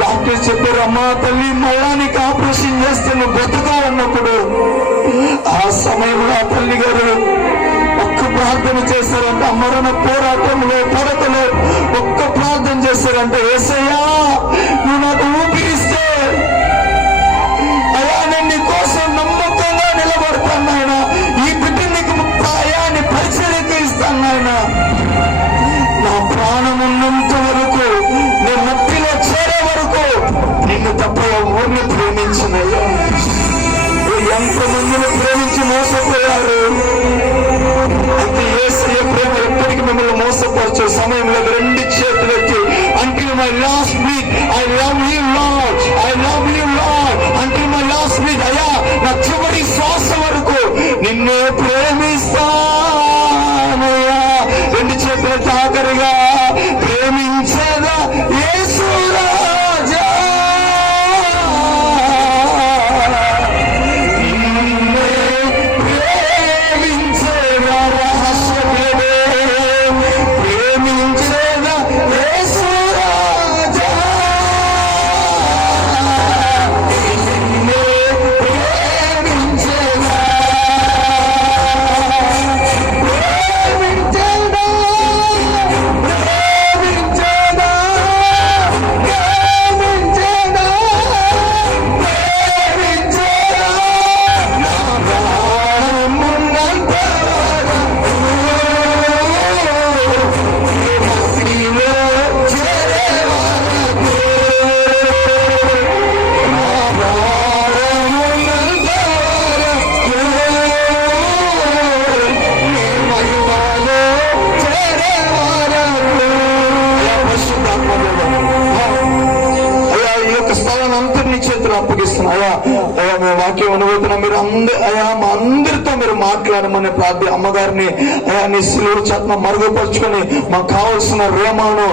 Doctor చెప్పారు, అమ్మా తల్లి మళ్ళానికి ఆపరేషన్ చేస్తే నువ్వు బ్రతుకు అన్నప్పుడు ఆ సమయంలో ఆ తల్లి గారు ఒక్క ప్రార్థన చేశారంట. మరణ పోరాటంలో పడతలో ఒక్క ప్రార్థన చేశారంట, యేసయ్యా నువ్వు నాకు ఊపిరిస్తే అయ్యా నేను నీ కోసం నమ్మకంగా నిలబడతాను ఆయన, ఈ బిడ్డ నీకు అయ్యా నీ పరిచర్యకు ఇస్తాను ఆయన, నా ప్రాణం ఉన్నంత వరకు నేను మట్టిలో చేరే వరకు నిన్ను తప్ప ఎవరిని ప్రేమించినయ్యా. ఎంతమందిని ప్రేమించి మోసపోయారు. అయితే యేసయ్య ప్రేమ ఎప్పటికీ మిమ్మల్ని మోసపరచు. సమయంలో రెండు చేతులు ఎత్తి until my last breath I love you Lord, I love you Lord, until my last breath అయ్యా నా చివరి శ్వాస వరకు నిన్నే ప్రేమిస్తానయ్యా. రెండు చేతులు తాకరిగా ప్రేమించేదా యేసు రాజా, అప్పగిస్తున్నాయా అయ్యా మేము వాక్యం అనుభూతున్నాం. మీరు అయ్యా మా అందరితో మీరు మాట్లాడమని అమ్మగారిని అయ్యా నీ సిలువ చేత మరుగుపరుచుకొని మాకు కావలసిన రేమాను